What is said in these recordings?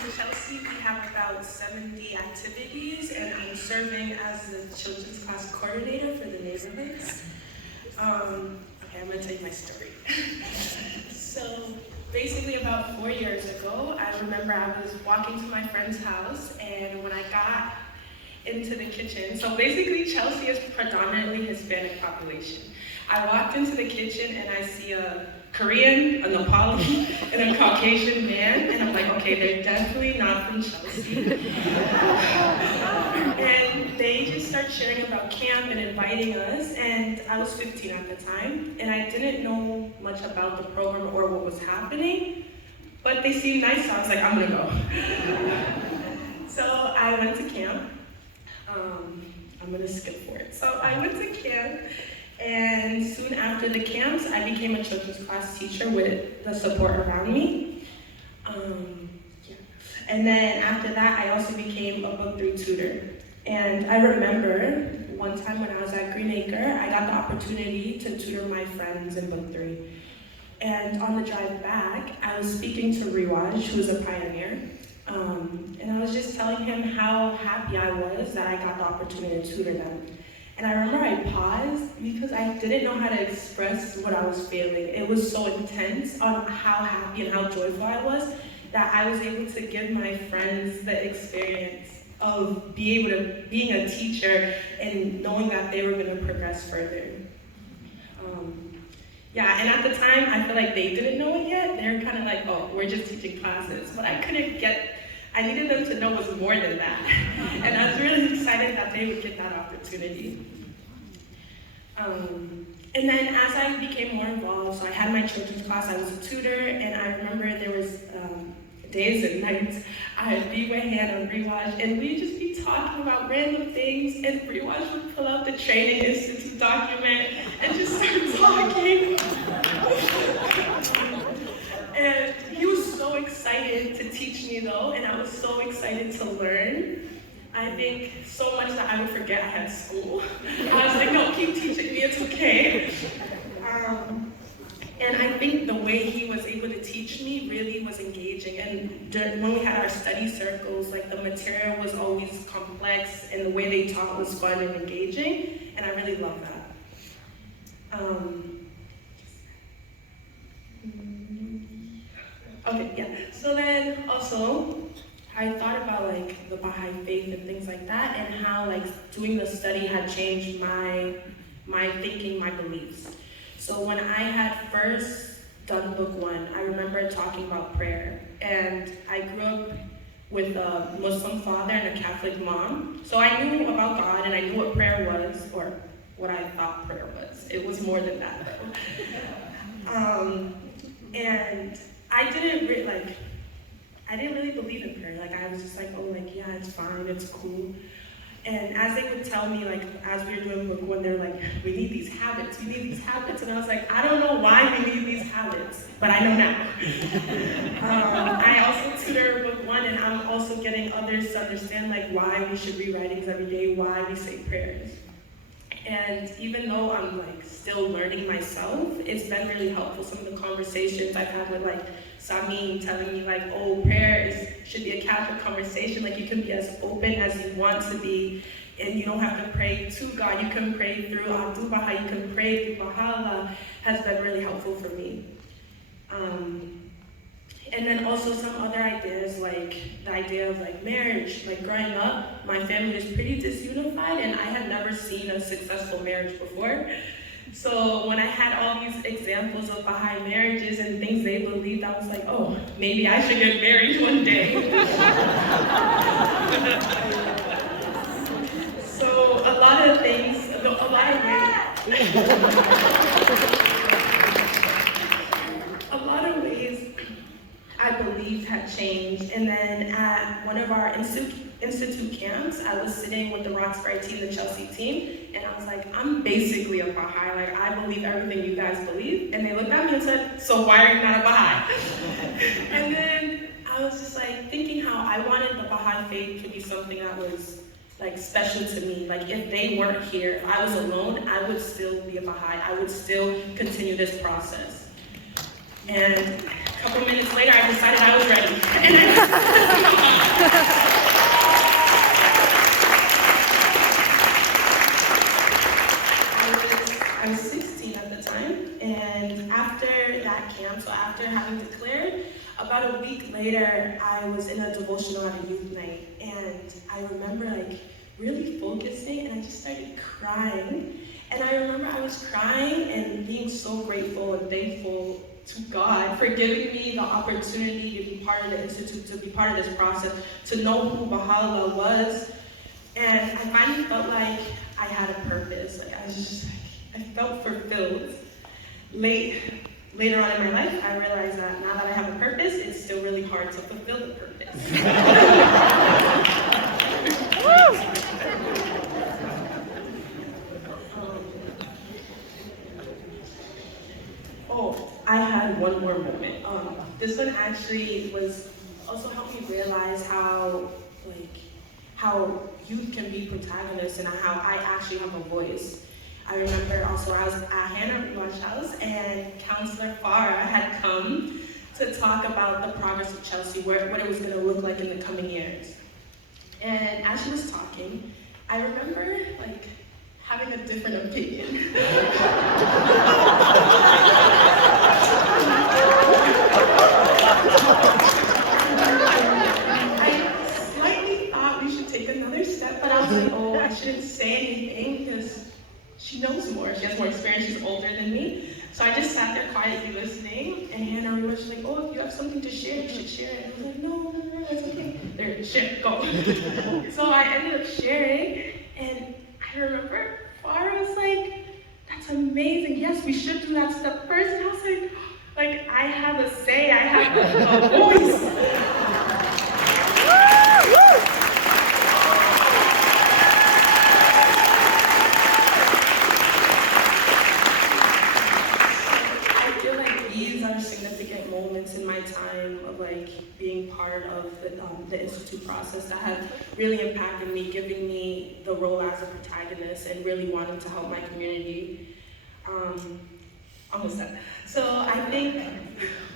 In Chelsea, we have about 70 activities, and I'm serving as the children's class coordinator for the neighborhoods. Okay, I'm gonna tell you my story. So basically about 4 years ago, I remember I was walking to my friend's house, and when I got into the kitchen, so basically Chelsea is predominantly Hispanic population. I walked into the kitchen and I see a Korean, a Nepali, and a Caucasian man, and I'm like, okay, they're definitely not from Chelsea. And they just start sharing about camp and inviting us, and I was 15 at the time, and I didn't know much about the program or what was happening, but they seemed nice, so I was like, I'm gonna go. So I went to camp. I'm gonna skip for it. So I went to camp, and soon after the camps, I became a children's class teacher with the support around me. Yeah. And then after that, I also became a book 3 tutor. And I remember one time when I was at Greenacre, I got the opportunity to tutor my friends in book 3. And on the drive back, I was speaking to Riwaj, who was a pioneer. And I was just telling him how happy I was that I got the opportunity to tutor them. And I remember I paused because I didn't know how to express what I was feeling. It was so intense on how happy and how joyful I was that I was able to give my friends the experience of being a teacher and knowing that they were going to progress further. Yeah, and at the time, I feel like they didn't know it yet. They were kind of like, oh, we're just teaching classes. But I needed them to know it was more than that. And I was really excited that they would get that opportunity. And then as I became more involved, so I had my children's class, I was a tutor, and I remember there was days and nights I'd be with Hannah and Riwaj, and we'd just be talking about random things, and Riwaj would pull out the Training Institute document and just start talking. And he was so excited to teach me though, and I was so excited to learn. I think so much that I would forget I had school. I was like, no, keep teaching me, it's okay. And I think the way he was able to teach me really was engaging. And when we had our study circles, like the material was always complex and the way they taught was fun and engaging. And I really loved that. Okay, yeah. So then also, I thought about like the Baha'i faith and things like that, and how like doing the study had changed my thinking, my beliefs. So when I had first done book 1, I remember talking about prayer, and I grew up with a Muslim father and a Catholic mom. So I knew about God and I knew what prayer was, or what I thought prayer was. It was more than that though. And I didn't really believe in prayer. Like I was just like, oh, like yeah, it's fine, it's cool. And as they would tell me, like as we were doing book 1, they're like, we need these habits, and I was like, I don't know why we need these habits, but I know now. I also tutor book 1, and I'm also getting others to understand like why we should read writings every day, why we say prayers. And even though I'm like still learning myself, it's been really helpful. Some of the conversations I've had with like Samin telling me like, oh, prayer should be a casual conversation. Like you can be as open as you want to be, and you don't have to pray to God. You can pray through Abdul Baha, you can pray through Baha'u'llah, has been really helpful for me. And then also some other ideas, like the idea of like marriage. Like growing up, my family was pretty disunified, and I had never seen a successful marriage before. So when I had all these examples of Baha'i marriages and things they believed, I was like, oh, maybe I should get married one day. So a lot of ways I believe had changed. And then at one of our institute camps, I was sitting with the Roxbury team, the Chelsea team, and I was like, I'm basically a Baha'i, like I believe everything you guys believe. And they looked at me and said, so why are you not a Baha'i? And then I was just like thinking how I wanted the Baha'i faith to be something that was like special to me. Like if they weren't here, if I was alone, I would still be a Baha'i. I would still continue this process. And a couple minutes later, I decided I was ready. And I was 16 at the time, and after that camp, so after having declared, about a week later, I was in a devotional at a youth night, and I remember like really focusing, and I just started crying. And I remember I was crying and being so grateful and thankful to God for giving me the opportunity to be part of the Institute, to be part of this process, to know who Baha'u'llah was. And I finally felt like I had a purpose. Like I was just like, I felt fulfilled. Later on in my life, I realized that now that I have a purpose, it's still really hard to fulfill the purpose. I had one more moment. This one actually was also helped me realize how youth can be protagonists and how I actually have a voice. I remember also I was at Hannah Riwa's house and Counselor Farah had come to talk about the progress of Chelsea, what it was going to look like in the coming years. And as she was talking, I remember like having a different opinion. I slightly thought we should take another step, but I was like, oh, I shouldn't say anything because she knows more. She has more experience. She's older than me. So I just sat there quietly listening, and Hannah was like, oh, if you have something to share, you should share it. And I was like, no, it's okay. There, share, go. So I ended up sharing, and I remember Farah was like, that's amazing. Yes, we should do that step first. And I was like I have a say, I have a voice. Moments in my time of like being part of the Institute process that have really impacted me, giving me the role as a protagonist and really wanting to help my community. Almost done. So I think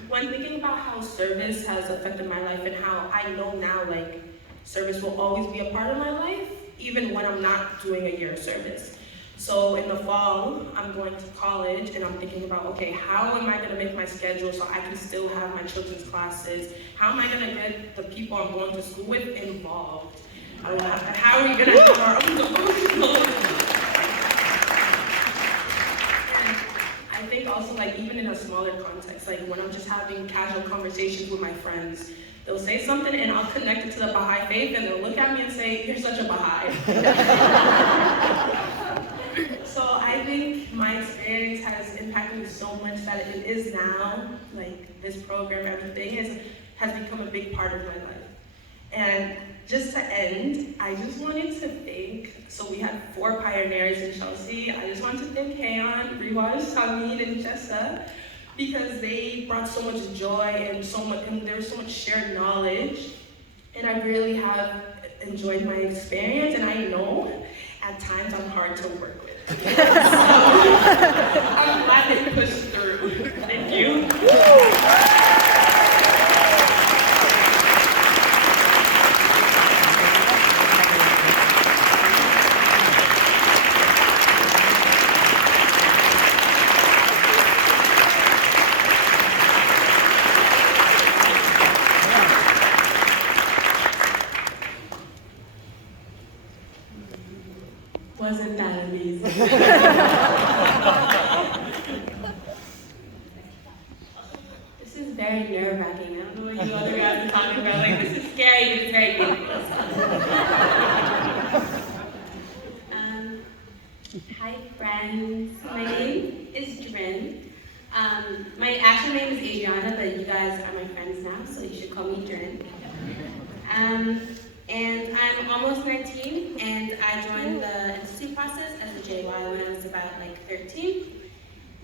when thinking about how service has affected my life and how I know now like service will always be a part of my life, even when I'm not doing a year of service. So in the fall, I'm going to college and I'm thinking about, okay, how am I gonna make my schedule so I can still have my children's classes? How am I gonna get the people I'm going to school with involved? How are we gonna have our own devotional? And I think also like even in a smaller context, like when I'm just having casual conversations with my friends, they'll say something and I'll connect it to the Baha'i faith and they'll look at me and say, you're such a Baha'i. So I think my experience has impacted me so much that it is now, like this program, everything has become a big part of my life. And just to end, I just wanted to thank, so we had 4 pioneers in Chelsea. I just want to thank Hayon, Riwaj, Samin, and Jessa, because they brought so much joy and there was so much shared knowledge. And I really have enjoyed my experience, and I know at times I'm hard to work with. So, I'm glad they pushed through. Thank you. Wasn't that amazing? This is very nerve-wracking. I don't know what you other guys are talking about. Like, this is scary, but it's very beautiful. Hi, friends. My name is Drin. My actual name is Adriana, but you guys are my friends now, so you should call me Drin. And I'm almost 19, and I joined the Institute process as a JY when I was about like 13.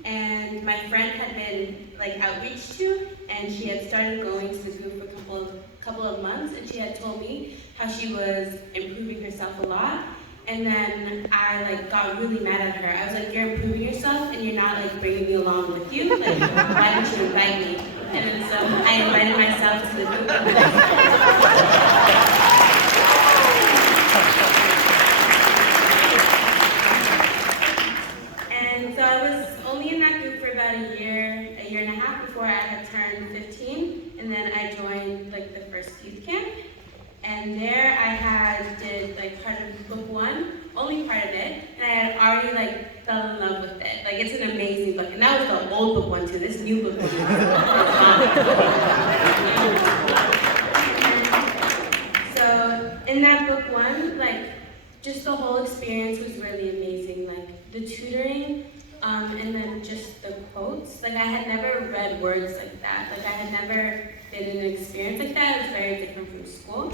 And my friend had been like outreached to, and she had started going to the group for a couple of months, and she had told me how she was improving herself a lot, And then I like got really mad at her. I was like, you're improving yourself and you're not like bringing me along with you. Like, why didn't you invite me? And then so I invited myself to the group. And so I was only in that group for about a year and a half before I had turned 15. And then I joined like the first youth camp. And there I did like part of book 1, only part of it, and I had already like fell in love with it. Like it's an amazing book, and that was the old book 1 too. This new book 1 is not. So in that book 1, like just the whole experience was really amazing. Like the tutoring, and then just the quotes. Like I had never read words like that. Like I had never been in an experience like that. It was very different from school.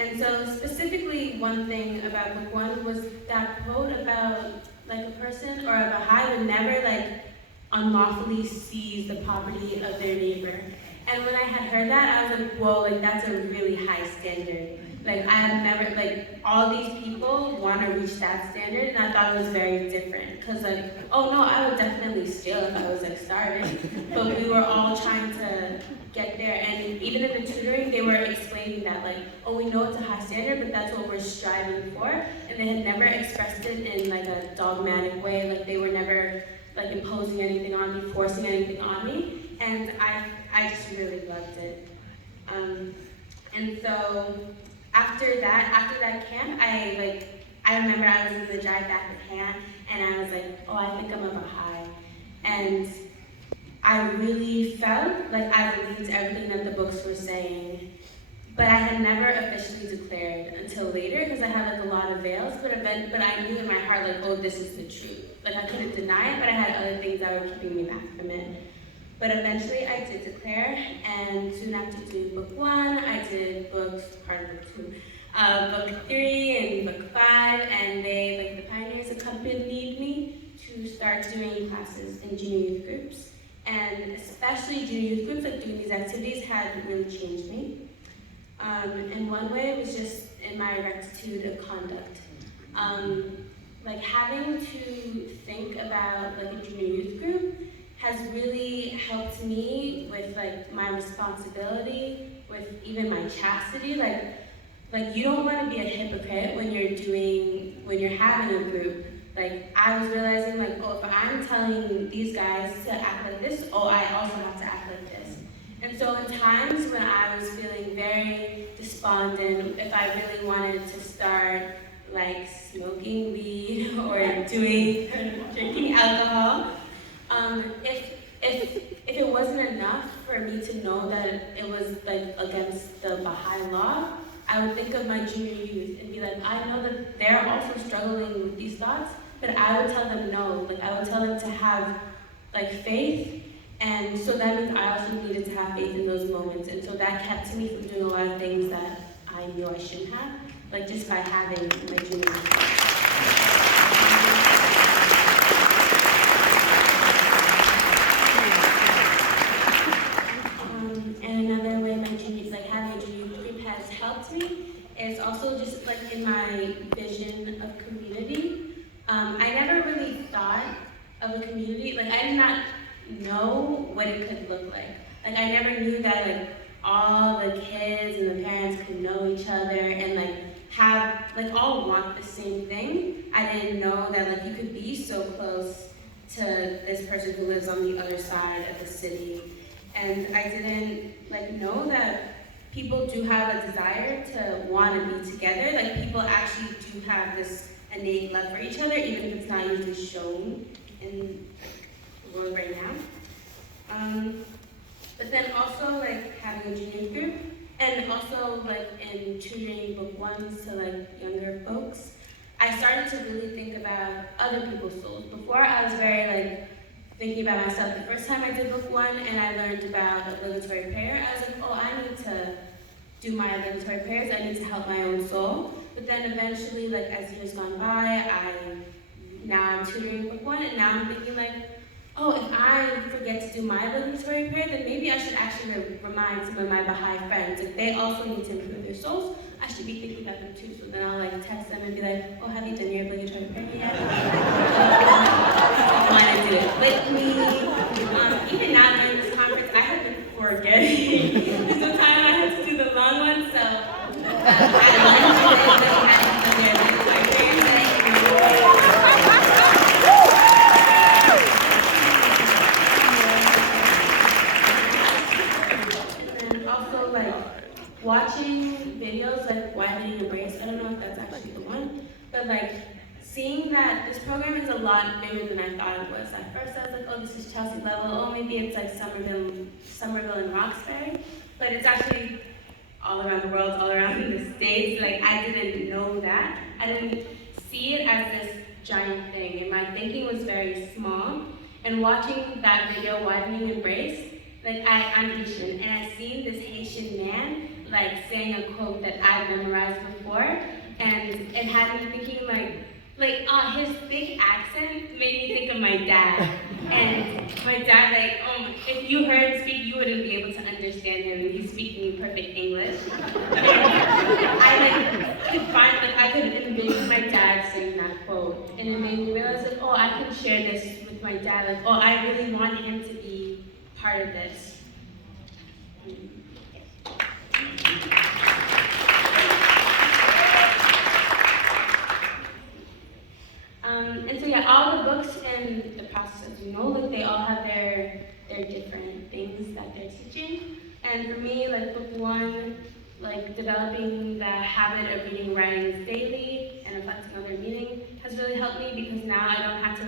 And so specifically one thing about book 1 was that quote about like a person or a Baha'i would never like unlawfully seize the property of their neighbor. And when I had heard that, I was like, whoa, like that's a really high standard. Like I have never, like all these people want to reach that standard, and I thought it was very different. Cause like, oh no, I would definitely steal if I was like starving, but we were all trying to get there. And even in the tutoring, they were explaining that like, oh, we know it's a high standard, but that's what we're striving for. And they had never expressed it in like a dogmatic way. Like they were never like imposing anything on me, forcing anything on me. And I just really loved it. And so after that camp, I remember I was in the drive back to camp, and I was like, oh, I think I'm a Baha'i. And I really felt like I believed everything that the books were saying, but I had never officially declared until later, because I had like a lot of veils, but I knew in my heart, like, oh, this is the truth. Like I couldn't deny it, but I had other things that were keeping me back from it. But eventually I did declare, and soon after doing book 1, I did part of book 2, book 3 and book 5, and they, like the pioneers, accompanied me to start doing classes in junior youth groups. And especially junior youth groups, like doing these activities had really changed me. In one way, it was just in my rectitude of conduct. Like having to think about like a junior youth group has really helped me with like my responsibility, with even my chastity. Like you don't want to be a hypocrite when you're having a group. Like I was realizing like, oh, if I'm telling these guys to act like this, oh, I also have to act like this. And so in times when I was feeling very despondent, if I really wanted to start like smoking weed or drinking alcohol, if it wasn't enough for me to know that it was like against the Baha'i law, I would think of my junior youth and be like, I know that they're also struggling with these thoughts, but I would tell them no. Like I would tell them to have like faith, and so that means I also needed to have faith in those moments. And so that kept me from doing a lot of things that I knew I shouldn't have, like just by having my junior youth. Is also just like in my vision of community. I never really thought of a community, like I did not know what it could look like. Like I never knew that like all the kids and the parents could know each other and like have, like all want the same thing. I didn't know that like you could be so close to this person who lives on the other side of the city. And I didn't like know that people do have a desire to want to be together. Like people actually do have this innate love for each other, even if it's not usually shown in the world right now. But then also like having a junior group, and also like in tutoring book 1s to like younger folks, I started to really think about other people's souls. Before I was very like thinking about myself. The first time I did book 1 and I learned about obligatory prayer, I was like, oh, I need to do my obligatory prayers. I need to help my own soul. But then eventually, like as years gone by, now I'm tutoring book 1, and now I'm thinking like, oh, if I forget get to do my obligatory prayer, then maybe I should actually remind some of my Baha'i friends if they also need to improve their souls. I should be thinking about them too. So then I'll like text them and be like, oh, have you done your obligatory prayer yet? Want to do it with me? Even now during this conference, I have been forgetting. Sometimes I have to do the long one, so I learned watching videos like Widening Embrace, I don't know if that's actually the one, but like seeing that this program is a lot bigger than I thought it was. At first I was like, oh, this is Chelsea level, oh, maybe it's like Somerville and Roxbury, but it's actually all around the world, all around the States. Like I didn't know that. I didn't see it as this giant thing, and my thinking was very small. And watching that video, Widening Embrace, like I'm Haitian, and I seen this Haitian man like saying a quote that I've memorized before, and it had me thinking his big accent made me think of my dad. And my dad, if you heard him speak, you wouldn't be able to understand him. He's speaking perfect English. I could envision my dad saying that quote, and it made me realize that, oh, I can share this with my dad. Like, oh, I really want him to be part of this. And so yeah, all the books in the process, as you know, like they all have their different things that they're teaching. And for me, like book 1, like developing the habit of reading writings daily and reflecting on their meaning has really helped me, because now I don't have to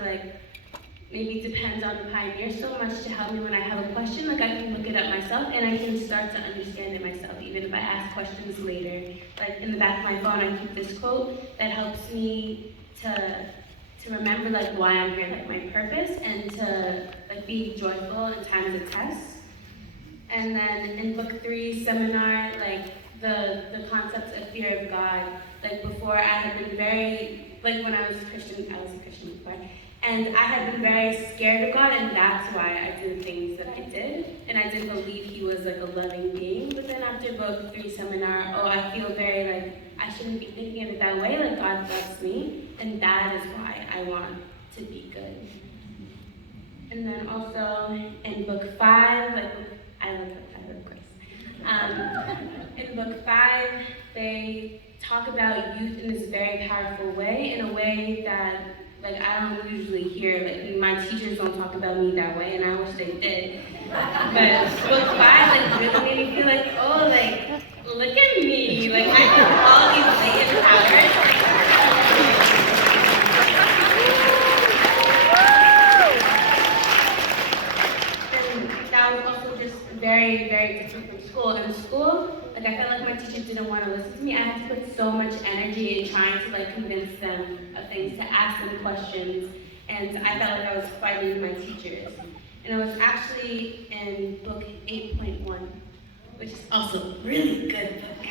maybe depend on the Pioneer so much to help me when I have a question. Like I can look it up myself and I can start to understand it myself, even if I ask questions later. Like in the back of my phone, I keep this quote that helps me to remember why I'm here, my purpose, and to be joyful in times of tests. And then in book 3, Seminar, the concepts of fear of God. Before I had been very, when I was a Christian before, and I had been very scared of God, and that's why I did the things that I did. And I didn't believe he was a loving being. But then after book 3, Seminar, I feel very I shouldn't be thinking of it that way. God loves me, and that is why I want to be good. And then also in book 5, I love book 5, of course. In book 5, they talk about youth in this very powerful way, in a way that I don't usually hear. My teachers don't talk about me that way, and I wish they did. But book 5 really made me feel look at me, I have all these latent powers. And that was also just very, very different from school. In school, I felt like my teachers didn't want to listen to me. I had to put so much energy in trying to convince them of things, to ask them questions, and I felt like I was fighting my teachers. And it was actually in book 8.1, which is also a really good book,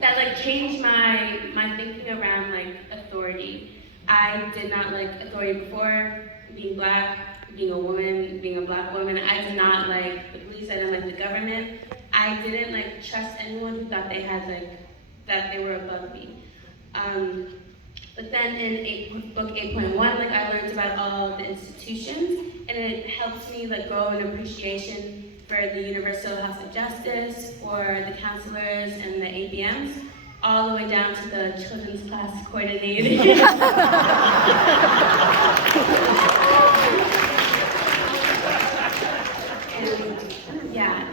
that changed my thinking around authority. I did not like authority before. Being black, being a woman, being a black woman, I did not like the police. I didn't like the government. I didn't trust anyone who thought they had that they were above me. But then in book 8.1, I learned about all the institutions, and it helped me grow an appreciation for the Universal House of Justice, for the counselors and the ABMs, all the way down to the children's class coordinator.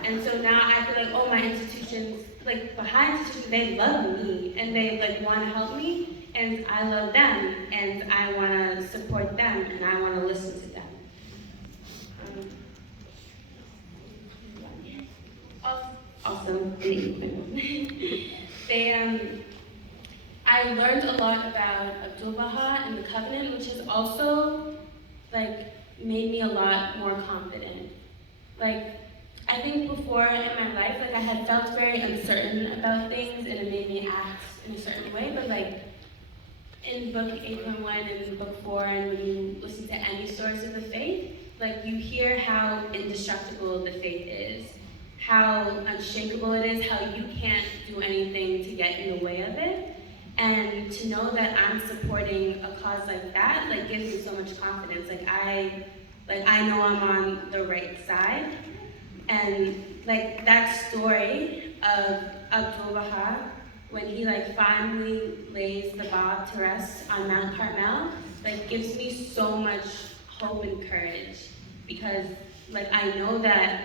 And so now I feel my institutions, Baha'i institutions, they love me, and they want to help me, and I love them, and I want to support them, and I want to listen to them. Also, I learned a lot about Abdu'l-Baha and the Covenant, which has also made me a lot more confident. I think before in my life, I had felt very uncertain about things, and it made me act in a certain way, but in book 8.1 and book 4, and when you listen to any source of the faith, like you hear how indestructible the faith is, how unshakable it is, how you can't do anything to get in the way of it. And to know that I'm supporting a cause like that, like gives me so much confidence. Like I know I'm on the right side. And like that story of Abdul Baha, when he like finally lays the Bab to rest on Mount Carmel, like gives me so much hope and courage, because like I know that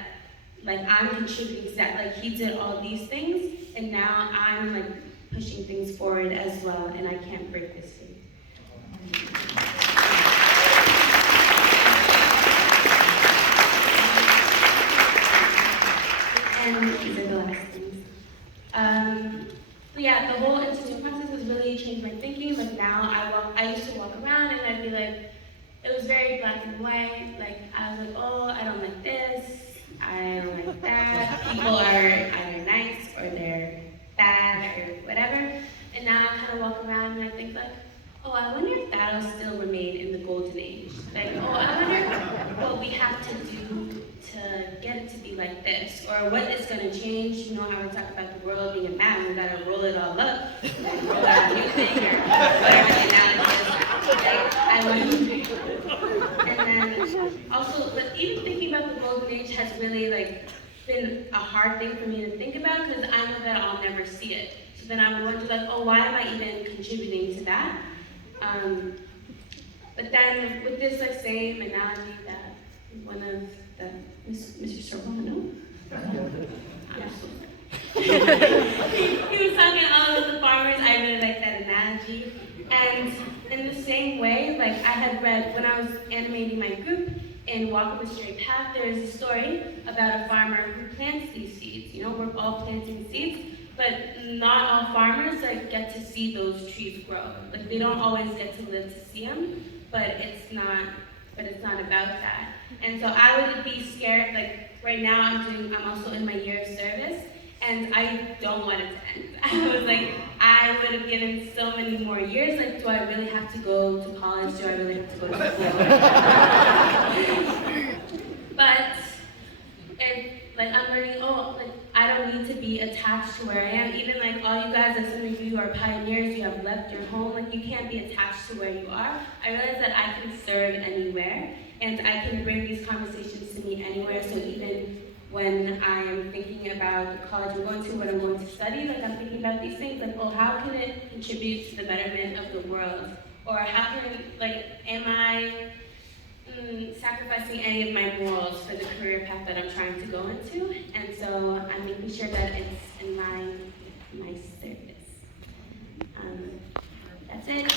like I'm contributing, like he did all these things, and now I'm like pushing things forward as well, and I can't break this faith. And these are the last things. Yeah, the whole institute process has really changed my thinking. Like now, I used to walk around and I'd be like, it was very black and white. Like I was like, oh, I don't like this, I don't like that. People are either nice or they're bad or whatever. And now I kind of walk around and I think like, oh, I wonder if that'll still remain in the golden age. Like, oh, I wonder what we have to do to get it to be like this, or what is going to change. You know how we talk about the world being a map, we got to roll it all up, like roll out a new thing, or whatever the analogy is. Like, and then also, but even thinking about the golden age has really like been a hard thing for me to think about, because I know that I'll never see it. So then I would wonder like, oh, why am I even contributing to that? But then with this like same analogy that one of the Mr. Serrano, he was talking all of the farmers. I really like that analogy. And in the same way, like I had read when I was animating my group in Walk of the Straight Path, there is a story about a farmer who plants these seeds. You know, we're all planting seeds, but not all farmers like get to see those trees grow. Like they don't always get to live to see them, but it's not about that. And so I would be scared, like right now I'm also in my year of service, and I don't want it to end. I was like, I would have given so many more years. Like, do I really have to go to college? Do I really have to go to school? But like I'm learning, oh, like I don't need to be attached to where I am. Even like all you guys, like some of you are pioneers, you have left your home, like you can't be attached to where you are. I realize that I can serve anywhere, and I can bring these conversations to me anywhere. So even when I'm thinking about the college I'm going to, what I'm going to study, like I'm thinking about these things, like, oh, how can it contribute to the betterment of the world? Or how can, like, am I sacrificing any of my morals for the career path that I'm trying to go into? And so I'm making sure that it's in my service. That's it.